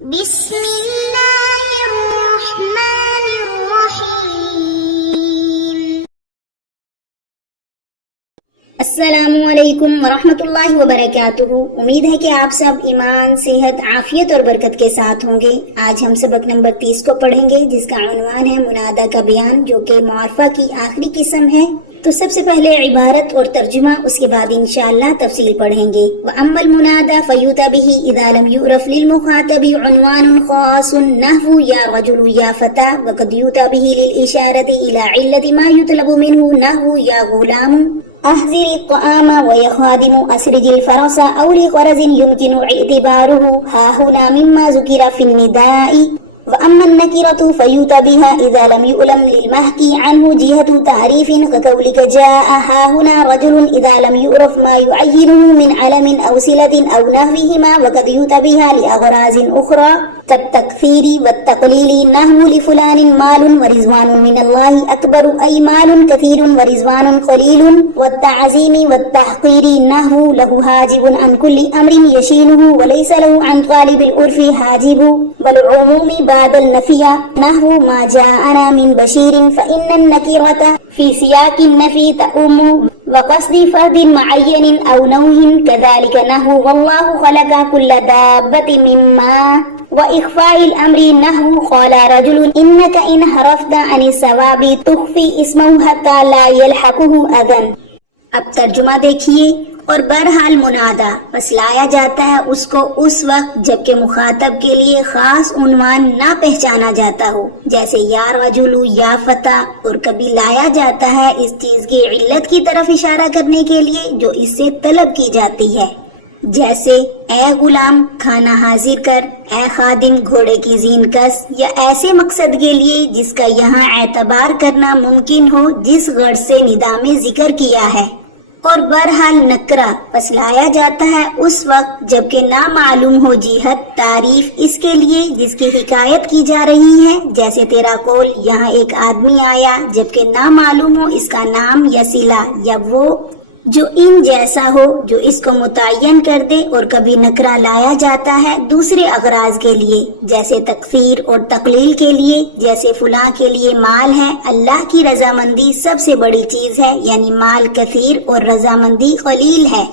بسم اللہ الرحمن الرحیم۔ السلام علیکم ورحمۃ اللہ وبرکاتہ۔ امید ہے کہ آپ سب ایمان، صحت، عافیت اور برکت کے ساتھ ہوں گے۔ آج ہم سبق نمبر 30 کو پڑھیں گے، جس کا عنوان ہے منادہ کا بیان، جو کہ معرفہ کی آخری قسم ہے۔ تو سب سے پہلے عبارت اور ترجمہ، اس کے بعد انشاءاللہ تفصیل پڑھیں گے۔ وَأَمَّا الْمُنَادَى فَيُؤْتَى بِهِ إِذَا لَمْ يُعْرَفْ لِلْمُخَاطَبِ عُنْوَانٌ خَاصٌ نَحْوُ يَا رَجُلُ يَا فَتَى، وَقَدْ يُؤْتَى بِهِ لِلْإِشَارَةِ إِلَى عِلَّةِ مَا يُطْلَبُ مِنْهُ نَحْوُ يَا غُلَامُ أحضر الطعام ويا خادم أسرج الفرس، أو لغرض يمكن اعتباره ها هنا مما ذكر في النداء. وأما النكرة فيؤتى بها إذا لم يعلم للمحكي عنه جهة تعريف، كقولك جاء ها هنا رجل إذا لم يعرف ما يعينه من علم أو صلة أو نحوهما. وقد يؤتى بها لأغراض أخرى كالتكثير والتقليل، نحو لفلان مال ورضوان من الله أكبر، أي مال كثير ورضوان قليل. والتعظيم والتحقير، نحو له حاجب عن كل أمر يشينه وليس له عن طالب العرف حاجب. والعموم بعد النفي، نحو ما جاءنا من بشير، فإن النكرة في سياق النفي تؤم وقصد فرد معين أو نوع، كذلك نحو والله خلق كل دابة من ماء. وإخفاء الأمر، نحو قال رجل إنك إن حرفت عن الصواب تخفي اسمه حتى لا يلحقه أذى. اب ترجمہ دیکھیے۔ اور بہرحال منادہ بس لایا جاتا ہے اس کو اس وقت جبکہ مخاطب کے لیے خاص عنوان نہ پہچانا جاتا ہو، جیسے یا رجل یا فتح، اور کبھی لایا جاتا ہے اس چیز کی علت کی طرف اشارہ کرنے کے لیے جو اس سے طلب کی جاتی ہے، جیسے اے غلام کھانا حاضر کر، اے خادم گھوڑے کی زین کس، یا ایسے مقصد کے لیے جس کا یہاں اعتبار کرنا ممکن ہو جس غرض سے ندا میں ذکر کیا ہے۔ اور بہرحال نکرہ پس لایا جاتا ہے اس وقت جبکہ نہ معلوم ہو جہت تعریف اس کے لیے جس کی حکایت کی جا رہی ہے، جیسے تیرا قول یہاں ایک آدمی آیا، جبکہ نہ معلوم ہو اس کا نام یا صلہ یا وہ جو ان جیسا ہو جو اس کو متعین کر دے۔ اور کبھی نکرہ لایا جاتا ہے دوسرے اغراض کے لیے، جیسے تکفیر اور تقلیل کے لیے، جیسے فلاں کے لیے مال ہے، اللہ کی رضامندی سب سے بڑی چیز ہے، یعنی مال کثیر اور رضامندی قلیل ہے۔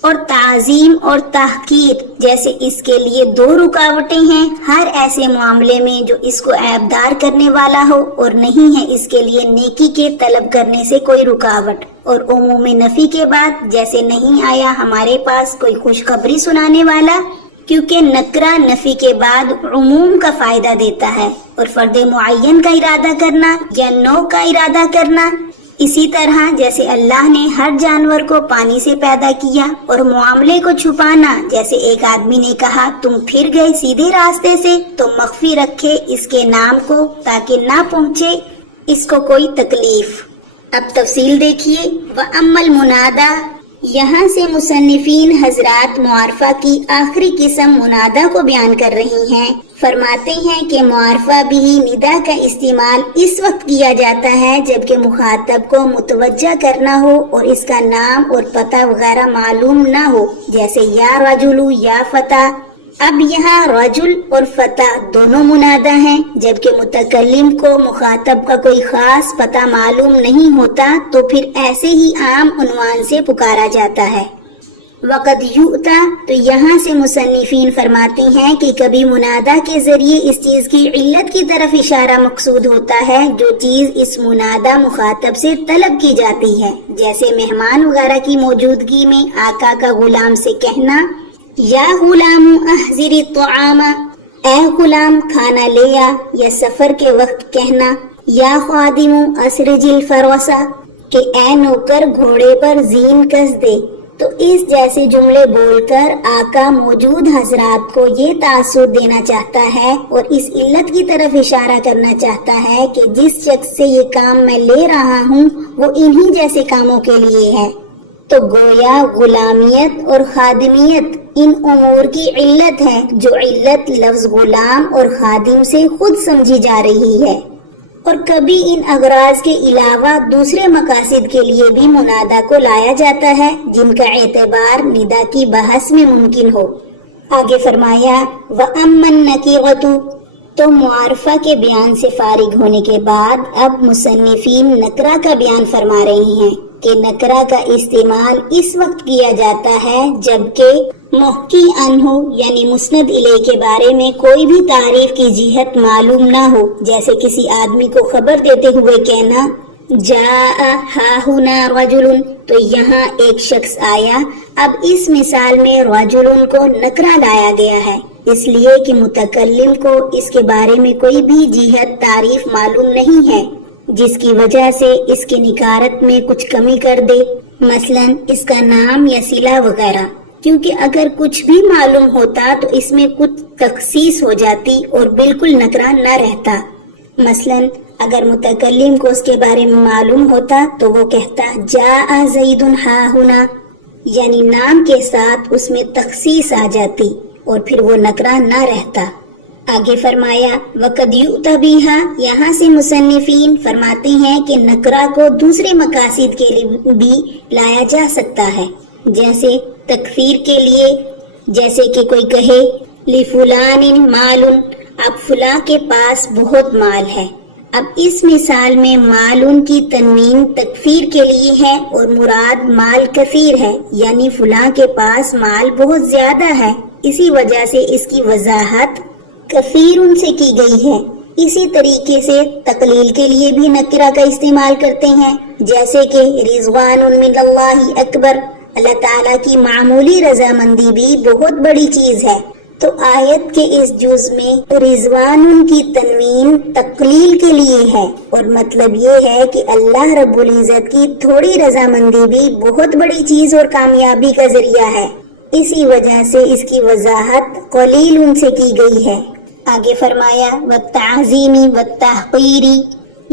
اور تعظیم اور تحقیر، جیسے اس کے لیے دو رکاوٹیں ہیں ہر ایسے معاملے میں جو اس کو عیبدار کرنے والا ہو، اور نہیں ہے اس کے لیے نیکی کے طلب کرنے سے کوئی رکاوٹ۔ اور عموم نفی کے بعد، جیسے نہیں آیا ہمارے پاس کوئی خوشخبری سنانے والا، کیونکہ نکرہ نفی کے بعد عموم کا فائدہ دیتا ہے۔ اور فرد معین کا ارادہ کرنا یا نوع کا ارادہ کرنا، اسی طرح جیسے اللہ نے ہر جانور کو پانی سے پیدا کیا، اور معاملے کو چھپانا، جیسے ایک آدمی نے کہا تم پھر گئے سیدھے راستے سے، تو مخفی رکھے اس کے نام کو تاکہ نہ پہنچے اس کو کوئی تکلیف۔ اب تفصیل دیکھیے۔ وَأَمَّا الْمُنَادَى، یہاں سے مصنفین حضرات معرفہ کی آخری قسم منادہ کو بیان کر رہی ہیں۔ فرماتے ہیں کہ معرفہ بھی ندا کا استعمال اس وقت کیا جاتا ہے جبکہ مخاطب کو متوجہ کرنا ہو اور اس کا نام اور پتہ وغیرہ معلوم نہ ہو، جیسے یا رجل یا فتح۔ اب یہاں رجل اور فتح دونوں منادہ ہیں، جبکہ متکلم کو مخاطب کا کوئی خاص پتہ معلوم نہیں ہوتا، تو پھر ایسے ہی عام عنوان سے پکارا جاتا ہے۔ وقد یؤتی، تو یہاں سے مصنفین فرماتے ہیں کہ کبھی منادہ کے ذریعے اس چیز کی علت کی طرف اشارہ مقصود ہوتا ہے جو چیز اس منادہ مخاطب سے طلب کی جاتی ہے، جیسے مہمان وغیرہ کی موجودگی میں آقا کا غلام سے کہنا یا غلام احضر الطعام، اے غلام کھانا لے آ، یا سفر کے وقت کہنا یا خادم اسرج الفرس، کہ اے نوکر گھوڑے پر زین کس دے۔ تو اس جیسے جملے بول کر آقا موجود حضرات کو یہ تاثر دینا چاہتا ہے اور اس علت کی طرف اشارہ کرنا چاہتا ہے کہ جس شخص سے یہ کام میں لے رہا ہوں وہ انہی جیسے کاموں کے لیے ہے۔ تو گویا غلامیت اور خادمیت ان امور کی علت ہے، جو علت لفظ غلام اور خادم سے خود سمجھی جا رہی ہے۔ اور کبھی ان اغراض کے علاوہ دوسرے مقاصد کے لیے بھی منادہ کو لایا جاتا ہے جن کا اعتبار ندا کی بحث میں ممکن ہو۔ آگے فرمایا وَأَمَّا النَّكِرَةُ، تو معارفہ کے بیان سے فارغ ہونے کے بعد اب مصنفین نکرہ کا بیان فرما رہے ہیں کہ نکرہ کا استعمال اس وقت کیا جاتا ہے جبکہ محکی عنہ یعنی مسند الیہ کے بارے میں کوئی بھی تعریف کی جہت معلوم نہ ہو، جیسے کسی آدمی کو خبر دیتے ہوئے کہنا جاء ہاہنا رجل، تو یہاں ایک شخص آیا۔ اب اس مثال میں رجل کو نکرہ لایا گیا ہے اس لیے کہ متکلم کو اس کے بارے میں کوئی بھی جہت تعریف معلوم نہیں ہے جس کی وجہ سے اس کی نکارت میں کچھ کمی کر دے، مثلا اس کا نام یا صلہ وغیرہ، کیونکہ اگر کچھ بھی معلوم ہوتا تو اس میں کچھ تخصیص ہو جاتی اور بالکل نکرہ نہ رہتا۔ مثلا اگر متکلم کو اس کے بارے میں معلوم ہوتا تو وہ کہتا جاء زید ہاہنا، یعنی نام کے ساتھ اس میں تخصیص آ جاتی اور پھر وہ نکرہ نہ رہتا۔ آگے فرمایا وَقَدْ يُؤْتَ بِهَا، یہاں سے مصنفین فرماتے ہیں کہ نکرہ کو دوسرے مقاصد کے لیے بھی لایا جا سکتا ہے، جیسے تکفیر کے لیے، جیسے کہ کوئی کہے لِفُلَانٍ مَالٌ، اب فلاں کے پاس بہت مال ہے۔ اب اس مثال میں مالن کی تنوین تکفیر کے لیے ہے اور مراد مال کثیر ہے، یعنی فلاں کے پاس مال بہت زیادہ ہے، اسی وجہ سے اس کی وضاحت کثیر ان سے کی گئی ہے۔ اسی طریقے سے تقلیل کے لیے بھی نکرہ کا استعمال کرتے ہیں، جیسے کہ رضوان من اللہ اکبر، اللہ تعالیٰ کی معمولی رضامندی بھی بہت بڑی چیز ہے۔ تو آیت کے اس جز میں رضوان کی تنوین تقلیل کے لیے ہے اور مطلب یہ ہے کہ اللہ رب العزت کی تھوڑی رضامندی بھی بہت بڑی چیز اور کامیابی کا ذریعہ ہے، اسی وجہ سے اس کی وضاحت قلیل ان سے کی گئی ہے۔ آگے فرمایا والتعظیم والتحقیر،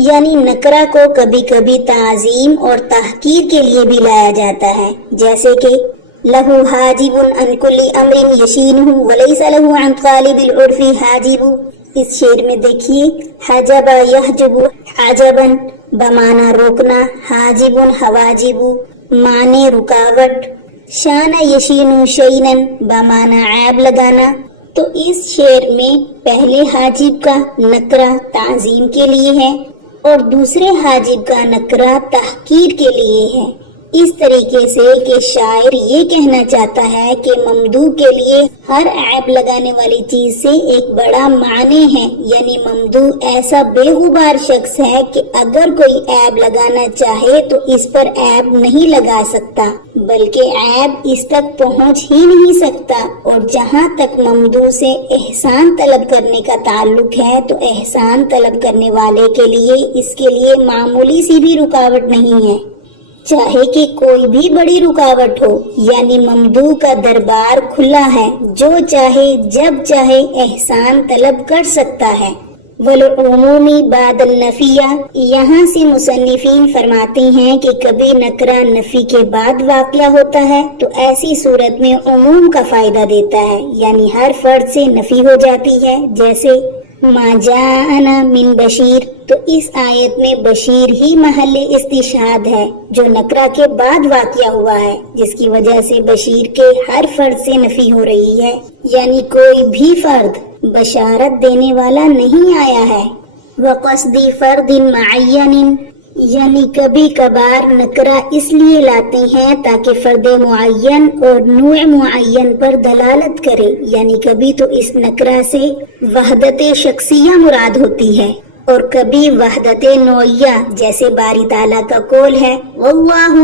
یعنی نکرہ کو کبھی کبھی تعظیم اور تحقیر کے لیے بھی لایا جاتا ہے، جیسے کہ لہو حاجب عن کل امر یشینہ ولیس لہو عن طالب العرف حاجب۔ اس شعر میں دیکھیے حجب یحجب حجبا بمعنی روکنا، حاجب حواجب معنی رکاوٹ، شان یشین شینا بمعنی عیب لگانا۔ تو اس شعر میں پہلے حاجب کا نکرہ تعظیم کے لیے ہے اور دوسرے حاجب کا نکرہ تحقیر کے لیے ہے، اس طریقے سے کہ شاعر یہ کہنا چاہتا ہے کہ ممدوح کے لیے ہر عیب لگانے والی چیز سے ایک بڑا معنی ہے، یعنی ممدوح ایسا بے غبار شخص ہے کہ اگر کوئی عیب لگانا چاہے تو اس پر عیب نہیں لگا سکتا، بلکہ عیب اس تک پہنچ ہی نہیں سکتا۔ اور جہاں تک ممدوح سے احسان طلب کرنے کا تعلق ہے تو احسان طلب کرنے والے کے لیے اس کے لیے معمولی سی بھی رکاوٹ نہیں ہے، چاہے کہ کوئی بھی بڑی رکاوٹ ہو، یعنی ممدوح کا دربار کھلا ہے، جو چاہے جب چاہے احسان طلب کر سکتا ہے۔ والعمومی بعد النفیہ، یہاں سے مصنفین فرماتے ہیں کہ کبھی نکرہ نفی کے بعد واقعہ ہوتا ہے تو ایسی صورت میں عموم کا فائدہ دیتا ہے، یعنی ہر فرد سے نفی ہو جاتی ہے، جیسے ما جاءنا من بشیر، تو اس آیت میں بشیر ہی محل استشہاد ہے جو نکرہ کے بعد واقعہ ہوا ہے، جس کی وجہ سے بشیر کے ہر فرد سے نفی ہو رہی ہے، یعنی کوئی بھی فرد بشارت دینے والا نہیں آیا ہے۔ وقصد فرد معین، یعنی کبھی کبھار نکرہ اس لیے لاتے ہیں تاکہ فرد معین اور نوع معین پر دلالت کرے، یعنی کبھی تو اس نکرہ سے وحدت شخصیہ مراد ہوتی ہے اور کبھی وحدت نوعیہ، جیسے باری تعالیٰ کا قول ہے واللہ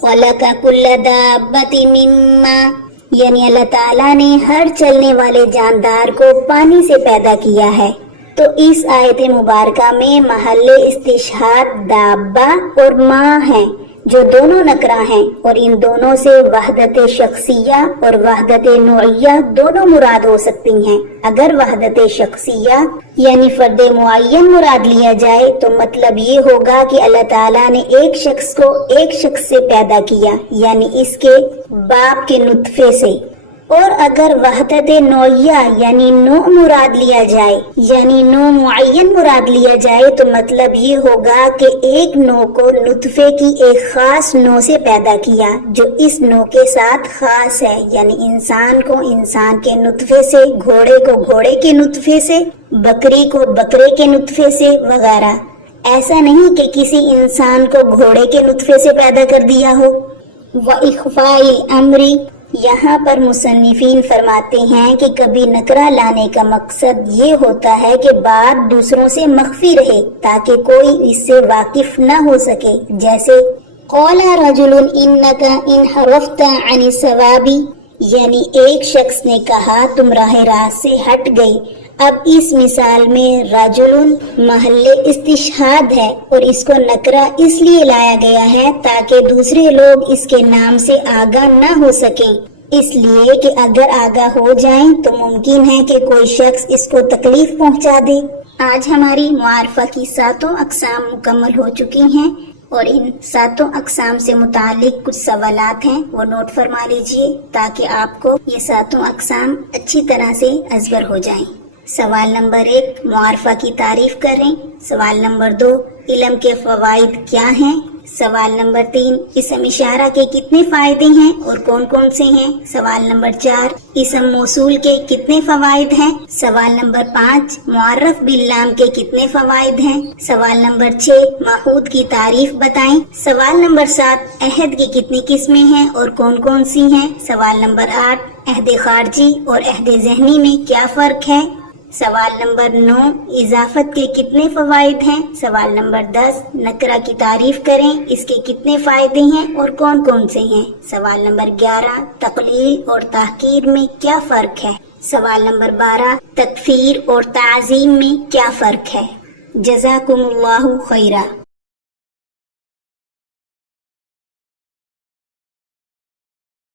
خلق کل دابۃ من ماء، یعنی اللہ تعالیٰ نے ہر چلنے والے جاندار کو پانی سے پیدا کیا ہے۔ تو اس آیت مبارکہ میں محل استشہاد دابہ اور ماء ہیں جو دونوں نکرہ ہیں، اور ان دونوں سے وحدت شخصیہ اور وحدت نوعیہ دونوں مراد ہو سکتی ہیں۔ اگر وحدت شخصیہ یعنی فرد معین مراد لیا جائے تو مطلب یہ ہوگا کہ اللہ تعالیٰ نے ایک شخص کو ایک شخص سے پیدا کیا، یعنی اس کے باپ کے نطفے سے، اور اگر وحدت نوعیہ یعنی نوع مراد لیا جائے یعنی نوع معین مراد لیا جائے تو مطلب یہ ہوگا کہ ایک نوع کو نطفے کی ایک خاص نوع سے پیدا کیا جو اس نوع کے ساتھ خاص ہے، یعنی انسان کو انسان کے نطفے سے، گھوڑے کو گھوڑے کے نطفے سے، بکری کو بکرے کے نطفے سے وغیرہ۔ ایسا نہیں کہ کسی انسان کو گھوڑے کے نطفے سے پیدا کر دیا ہو۔ وَإِخْفَاءِ الْأَمْرِ، یہاں پر مصنفین فرماتے ہیں کہ کبھی نکرہ لانے کا مقصد یہ ہوتا ہے کہ بات دوسروں سے مخفی رہے تاکہ کوئی اس سے واقف نہ ہو سکے، جیسے قَالَ رَجُلٌ إِنَّكَ إِنْ حَرَفْتَ عَنِ الصَّوَابِ، یعنی ایک شخص نے کہا تم راہ راست سے ہٹ گئی۔ اب اس مثال میں رجل محل استشہاد ہے اور اس کو نکرہ اس لیے لایا گیا ہے تاکہ دوسرے لوگ اس کے نام سے آگاہ نہ ہو سکیں، اس لیے کہ اگر آگاہ ہو جائیں تو ممکن ہے کہ کوئی شخص اس کو تکلیف پہنچا دے۔ آج ہماری معارفہ کی 7 اقسام مکمل ہو چکی ہیں اور ان 7 اقسام سے متعلق کچھ سوالات ہیں، وہ نوٹ فرما لیجئے تاکہ آپ کو یہ 7 اقسام اچھی طرح سے ازبر ہو جائیں۔ سوال نمبر 1، معارفہ کی تعریف کریں۔ سوال نمبر 2، علم کے فوائد کیا ہیں؟ سوال نمبر 3، اسم اشارہ کے کتنے فائدے ہیں اور کون کون سے ہیں؟ سوال نمبر 4، اسم موصول کے کتنے فوائد ہیں؟ سوال نمبر 5، معرف باللام کے کتنے فوائد ہیں؟ سوال نمبر 6، معہود کی تعریف بتائیں۔ سوال نمبر 7، عہد کی کتنی قسمیں ہیں اور کون کون سی ہیں؟ سوال نمبر 8، عہد خارجی اور عہد ذہنی میں کیا فرق ہے؟ سوال نمبر 9، اضافت کے کتنے فوائد ہیں؟ سوال نمبر 10، نکرہ کی تعریف کریں، اس کے کتنے فائدے ہیں اور کون کون سے ہیں؟ سوال نمبر 11، تقلیل اور تحقیر میں کیا فرق ہے؟ سوال نمبر 12، تکفیر اور تعظیم میں کیا فرق ہے؟ جزاکم اللہ خیرہ۔